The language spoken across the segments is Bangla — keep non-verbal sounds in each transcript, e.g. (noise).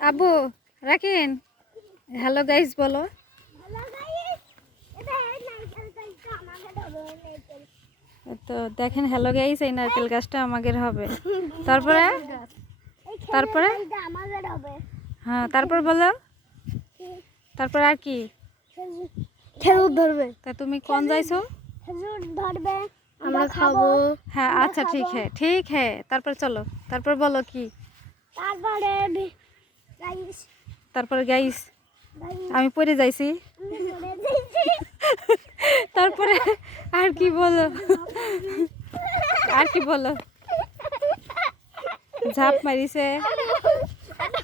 আবু, রাখেন। হ্যালো গাইস বলো। তো দেখেন, হ্যালো গাইস এই নারকেল গাছটা আমাদের হবে। তারপরে? তারপরে? হ্যাঁ তারপর বলো। তারপর আর কি? খেজুর ধরবে তা তুমি কোন যাইছো খেজুর ধরবে আমরা খাব হ্যাঁ আচ্ছা ঠিক হ্যাঁ ঠিক হ্যাঁ তারপর চলো তারপর বলো কি তারপরে গাইস তারপরে গাইস আমি পড়ে যাইছি তারপরে আর কি বলো আর কি বলো ঝাপ মারিছে একটা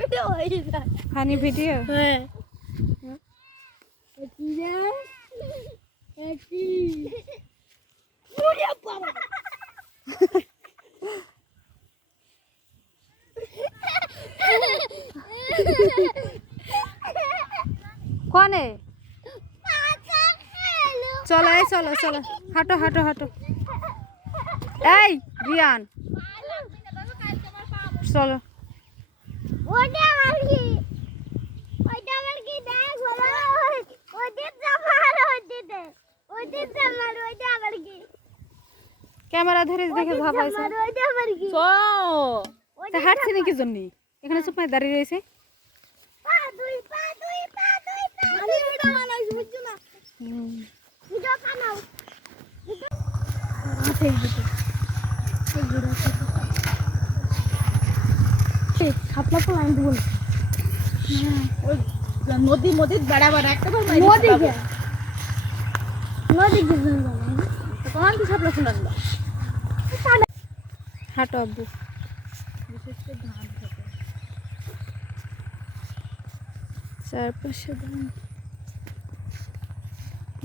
ভিডিও হয়ে যায় ফানি ভিডিও হ্যাঁ এটি রে এটি ওরে বাবা কনে চলো এই চলো চলো হাঁটো হাঁটো হাঁটো এই রিয়ান চলো ওটা আমার কি ওটা আমার কি দেখ বলো ওটা জামার ওটা ওটা জামার ওটা আমার কি ক্যামেরা ধরে দেখে ভাবাইছে আমার তা হাঁটছে নাকি জন্য? এখানে চুপ করে দাঁড়িয়ে রয়েছে। পা দুই পা দুই পা দুই পা আমি ভিডিও বানাইছি বুঝছ না? ভিডিও বানাও। আছে ভিডিও খাপলা তো আমি বল। নদী মধ্যে বেড়াবার একটা নদী কে নদী কে কমান কি সাপলা শুনান হাঁটো আব্বু। চারপাশে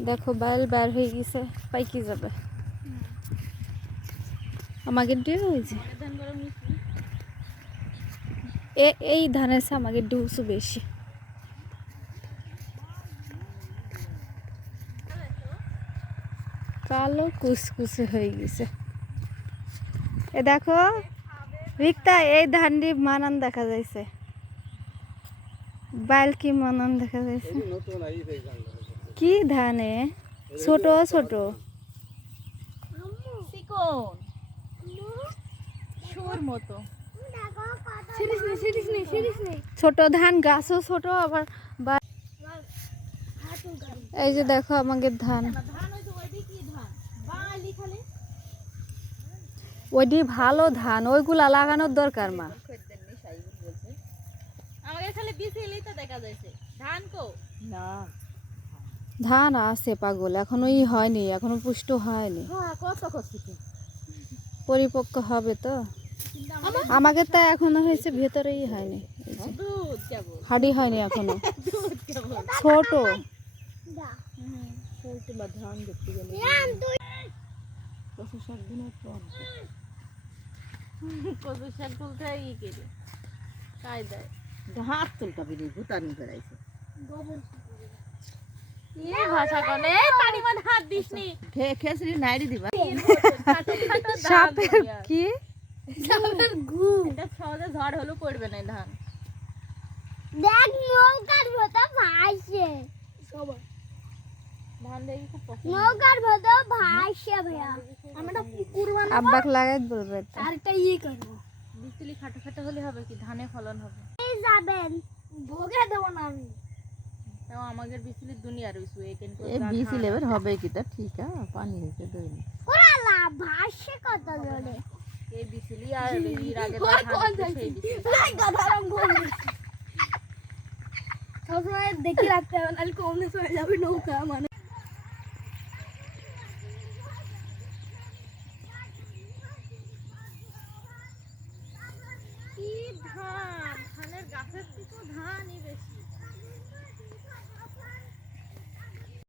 দেখো বাইল বার হয়ে গেছে, পাইকি যাবে। আমাকে দিয়ে হয়েছে এ, এই ধানের সে আমাকে ডুসু বেশি। কালো কুসকুসে হয়ে গেছে। এ দেখো রিক্তা এই ধানটি মানান দেখা যাইছে। বাইল কি মানান দেখা যাইছে। কি ধানে ছোট ছোট। ছোট ধান গাছও ছোট আবার বা- এই যে দেখো আমাদের ধান। ধান হইতো ওইটি ভালো ধান ওইগুলা লাগানোর দরকার মা। খদ্দের নেই সাইবুল বলছে আমাকে খালি বিছিলেই তো দেখা যাচ্ছে ধান কো? না। ধান আছে পাগল এখনও ই হয়নি এখনও পুষ্ট হয়নি। হ্যাঁ পরিপক্ক হবে তো? আমাকে তো এখনও হয়েছে ভেতরেই হয়নি। হাড়ি হয়নি এখনও। (laughs) ছোট। ধান দেখতে গেলে। কচু শাক দিনের পর। কচু শাক তুলতে ই কেটে দেয় হাত ভুতানি বেড়াইছে। কি ভাষা কনে পানি মান হাত দিসনি। খেসরি নাইরি দিবা। সাপের কি? গু। এটা সহজে ঝড় হলেও পড়বে না ধান। দেখ নৌকার ভেতর ভাসছে। সবাই ধান দেখি খুব পছন্দ নৌকার ভেতর ভাসছে ভাইয়া আমরা পুকুর বানাবো আব্বাক লাগাই বলবে। আর একটা ইয়ে করব। বিচলি খাটো খাটো হলে হবে কি? ধানে ফলন হবে। এই যাবেন ভোগে দেবো না আমি। তাও আমাদের বিচলির দুনিয়া রইছে এখান এ বিসি লেবার হবে কি তা? ঠিক আছে পানি হয়েছে দই ওরালা ভাসছে কত জোরে এই বিচলি আর এর আগে ধান হতো সেই বিচলি। সবসময় দেখি রাখতে হবে নাহলে কমনে চলে যাবে নৌকা মানে ধান ধানের গাছের থেকেও ধানই বেশি।